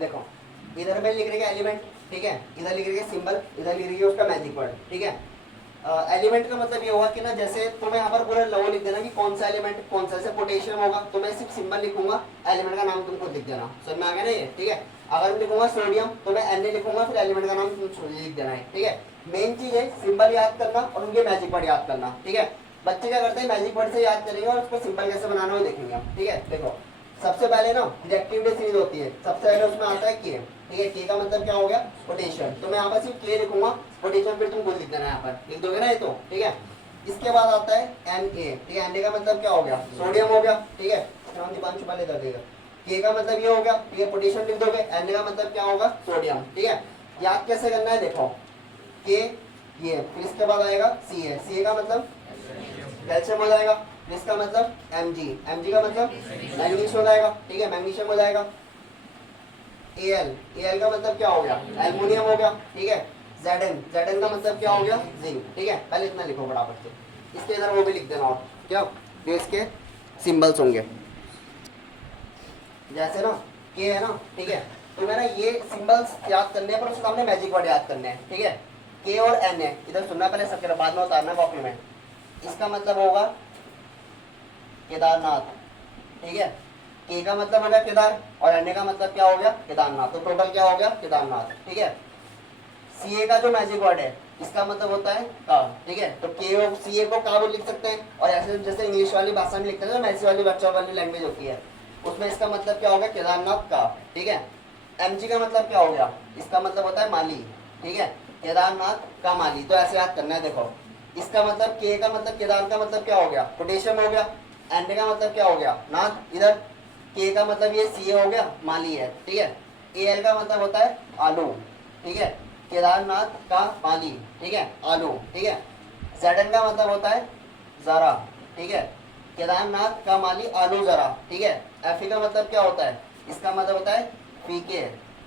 देखो इधर में लिख रही है एलिमेंट, ठीक है, इधर लिख रही है सिंबल, इधर लिख रही है उसका मैजिक वर्ड, ठीक है। एलिमेंट का मतलब ये होगा कि ना जैसे तुम्हें यहाँ पर पूरा लो लिख देना कि कौन सा एलिमेंट कौन सा, जैसे पोटेशियम होगा तो मैं सिर्फ सिंबल लिखूंगा, एलिमेंट का नाम तुम खुद लिख देना, समझ में आ गया ना ये, ठीक है। अगर मैं लिखूंगा सोडियम तो मैं एन लिखूंगा, फिर एलिमेंट का नाम तुम लिख देना है, ठीक है। मेन चीज है सिंबल याद करना और उनके मैजिक वर्ड याद करना, ठीक है। बच्चे क्या करते हैं मैजिक वर्ड से याद करेंगे और उसको सिंबल कैसे बनाना वो देखेंगे हम, ठीक है। देखो सबसे पहले ना रिएक्टिविटी सीरीज होती है, सबसे पहले उसमें आता है के, ठीक है। के का मतलब क्या हो गया पोटेशियम, तो मैं यहाँ पर सिर्फ के लिखूंगा, पोटेशियम फिर तुम खुद लिख देना यहाँ पर, लिख दोगे ना ये तो, ठीक है। इसके बाद आता है Na, ठीक है, Na का मतलब क्या हो गया सोडियम हो गया, ठीक है, दीपांशु पहले कर देगा। के का मतलब ये हो गया, ठीक है, पोटेशियम लिख दोगे, Na का मतलब क्या होगा सोडियम, ठीक है। याद कैसे करना है देखो, के ये, फिर इसके बाद आएगा Ca का मतलब कैल्शियम हो जाएगा, इसका मतलब Mg का मतलब मैग्नीशियम हो जाएगा, ठीक है, मैग्नीशियम हो जाएगा। Al का मतलब क्या हो गया एल्युमिनियम हो गया, ठीक है। Zn का मतलब क्या हो गया जिंक, ठीक है। पहले इतना लिखो फटाफट से, इसके इधर वो भी लिख देना, और क्या जो इसके सिंबल्स होंगे, जैसे ना के है ना, ठीक है, तो मैं ना ये सिंबल्स याद करने हैं पर उसके सामने मैजिक वर्ड याद करने हैं, ठीक है। के और एन है, इधर सुनना पहले सबके बाद में उतारना कॉपी में। इसका मतलब होगा केदारनाथ, ठीक है। के का मतलब हो गया केदार और एन का मतलब क्या हो गया केदारनाथ, तो टोटल क्या हो गया केदारनाथ, ठीक है। सी ए का जो मैजिक वर्ड है इसका मतलब होता है का, ठीक है, तो के और सी ए को का लिख सकते हैं, और ऐसे जैसे इंग्लिश वाली भाषा में लिखते हैं ना, ऐसी वाली बच्चों वाली लैंग्वेज होती है, उसमें इसका मतलब क्या होगा केदारनाथ का, ठीक है। एमजी का मतलब क्या हो गया, इसका मतलब होता है माली, ठीक है, केदारनाथ का माली, तो ऐसे याद करना है। देखो इसका मतलब के का मतलब केदार का मतलब क्या हो गया पोटेशियम हो गया, एन का मतलब क्या हो गया नाथ, इधर के का मतलब ये सी हो गया माली है, ठीक है। एल का मतलब होता है आलू, ठीक है, केदारनाथ का माली, ठीक है, आलू, ठीक है। जेडन का मतलब होता है जरा, ठीक है, केदारनाथ का माली आलू जरा, ठीक है। एफ का मतलब क्या होता है, इसका मतलब होता है फीके,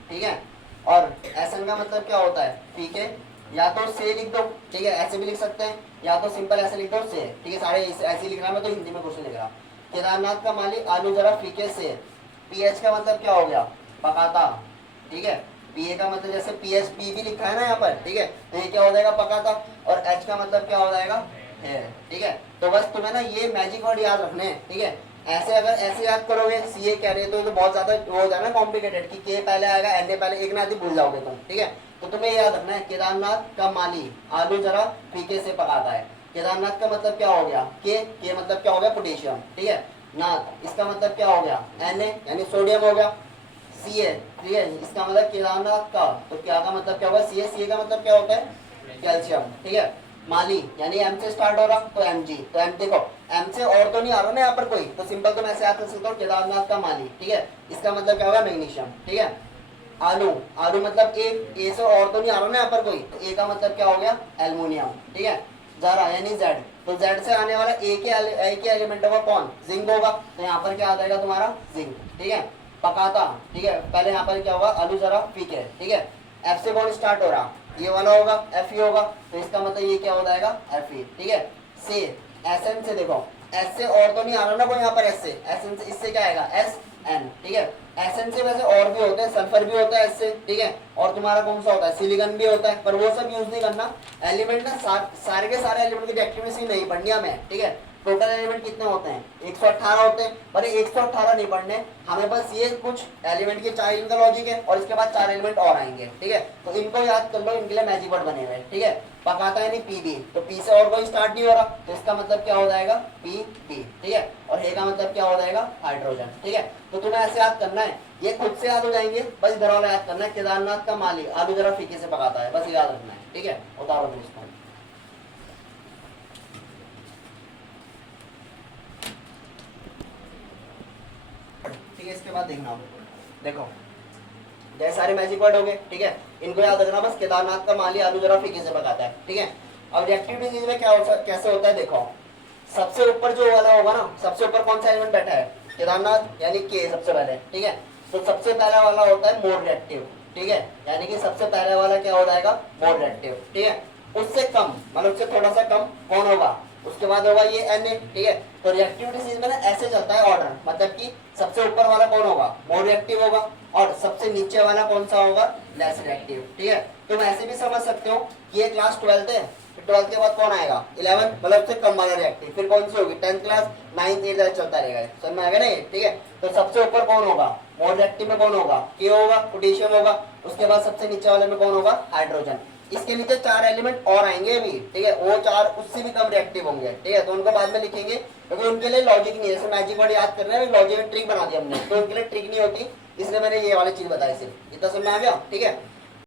ठीक है। और एसन का मतलब क्या होता है फीके, या तो से लिख दो, ठीक है, ऐसे भी लिख सकते हैं, या तो सिंपल ऐसे लिख दो से, ठीक है, सारे ऐसे लिख रहा मैं तो हिंदी में क्वेश्चन लिख रहा। केदारनाथ का माली आलू जरा फीके से। पीएच का मतलब क्या हो गया पकाता, ठीक है। पीए का मतलब जैसे पीएच पी भी लिखा है ना यहाँ पर, ठीक है, तो ये क्या हो जाएगा पकाता, और एच का मतलब क्या हो जाएगा है, ठीक है। तो बस तुम्हें ना ये मैजिक वर्ड याद रखने हैं, ठीक है। ऐसे अगर ऐसे याद करोगे सीए कह रहे तो बहुत ज्यादा वो हो जाएगा कॉम्प्लिकेटेड कि के पहले आएगा एन पहले, एक ना आदि भूल जाओगे तुम, ठीक है। तो तुम्हें याद रखना है केदारनाथ का माली आलू जरा फीके से पकाता है। केदारनाथ का मतलब क्या हो गया के मतलब क्या हो गया पोटेशियम, ठीक है। नाथ इसका मतलब क्या हो गया Na यानी सोडियम हो गया। सी ए, ठीक है, इसका मतलब केदारनाथ का, तो क्या का मतलब क्या होगा सी का मतलब क्या होता है कैल्शियम, ठीक है। माली यानी एम से स्टार्ट हो रहा तो एम जी, तो एम देखो एम से और तो नहीं आ रहा ना यहाँ पर कोई, तो सिंपल तो मैं ऐसे याद कर सकता हूँ केदारनाथ का माली, ठीक है। इसका मतलब क्या होगा मैग्नीशियम, ठीक है। आलू आलू मतलब ए से और तो नहीं आ रहा ना यहाँ पर कोई, तो ए का मतलब क्या हो गया एल्युमिनियम, ठीक है। जरा यानी जेड, तो जेड से आने वाला ए के एलिमेंट होगा कौन जिंक होगा, तो यहाँ पर क्या आ जाएगा तुम्हारा जिंक, ठीक है। पकाता, ठीक है, पहले यहाँ पर क्या होगा आलू जरा फीके, ठीक है। एफ से कौन स्टार्ट हो रहा ये वाला होगा एफ ई होगा, तो इसका मतलब ये क्या हो जाएगा एफ ई, ठीक है। से एस एन से देखो एस से और तो नहीं आ रहा ना कोई यहाँ पर, एस से एस एन से इससे क्या आएगा एस एन, ठीक है। एस एन से वैसे और भी होते हैं, सल्फर भी होता है एस से, ठीक है, और तुम्हारा कौन सा होता है सिलिकॉन भी होता है, पर वो सब यूज नहीं करना। एलिमेंट ना सारे के सारे एलिमेंट की एक्टिविटी नहीं पढ़नी हमें, ठीक है। टोटल एलिमेंट कितने होते हैं 118 होते हैं, पर 118 नहीं पढ़ने हमें, बस ये कुछ एलिमेंट के 4 इनका लॉजिक है और इसके बाद 4 एलिमेंट और आएंगे, ठीक है। तो इनको याद कर लो, इनके लिए मैजिक वर्ड बने हुए, ठीक है। पकाता है नहीं पी बी, तो पी से और कोई स्टार्ट नहीं हो रहा, तो इसका मतलब क्या हो जाएगा पी बी, ठीक है। और हे का मतलब क्या हो जाएगा हाइड्रोजन, ठीक है। तो तुम्हें ऐसे याद करना है, ये खुद से याद हो जाएंगे, बस इधर वाला याद करना है केदारनाथ का माली आलू जरा फीके से पकाता है, बस याद रखना है, ठीक है। उतारो फिर इसको, ठीक है। इसके बाद देखना देखो जैसे सारे मैजिक वर्ड हो गए, ठीक है, इनको याद रखना बस केदारनाथ का माली आलू जरा फीके से पकाता है, ठीक है। अब रिएक्टिव डिजीज में क्या कैसे होता है देखो, सबसे ऊपर जो वाला होगा ना, सबसे ऊपर कौन सा एलिमेंट बैठा है केदारनाथ यानी के सबसे पहले, ठीक है। तो सबसे पहला वाला होता है मोर रिएक्टिव, ठीक है, यानी कि सबसे पहले वाला क्या हो जाएगा मोर रिएक्टिव, ठीक है। उससे कम मतलब उससे थोड़ा सा कम कौन होगा, उसके बाद होगा ये Na, ठीक है। तो रिएक्टिव डिजीज में ना ऐसे चलता है ऑर्डर, मतलब कि सबसे ऊपर वाला कौन होगा मोर रिएक्टिव होगा, और सबसे नीचे वाला कौन सा होगा, लेस रिएक्टिव। ठीक है, तुम ऐसे भी समझ सकते हो कि ये क्लास 12th है, फिर 12th के बाद कौन आएगा, 11, मतलब से कम वाला रिएक्टिव, फिर कौन सी होगी 10th क्लास, 9th 8th चलता रहेगा, समझ में आएगा ना ये। ठीक है, तो सबसे ऊपर कौन होगा, मोल रिएक्टिव में कौन होगा, के होगा, पोटेशियम होगा, उसके बाद सबसे नीचे वाले में कौन होगा, हाइड्रोजन। इसके नीचे 4 एलिमेंट और आएंगे अभी, ठीक है, वो 4 उससे भी कम रिएक्टिव होंगे। ठीक है, तो उनको बाद में लिखेंगे, क्योंकि उनके लिए लॉजिक नहीं है, जैसे मैजिक वर्ड याद कर रहे हैं, लॉजिक ट्रिक बना दी हमने, तो उनके लिए ट्रिक नहीं होती, इसलिए मैंने ये वाली चीज बताई सिर्फ, इतना समझ में आ गया। ठीक है,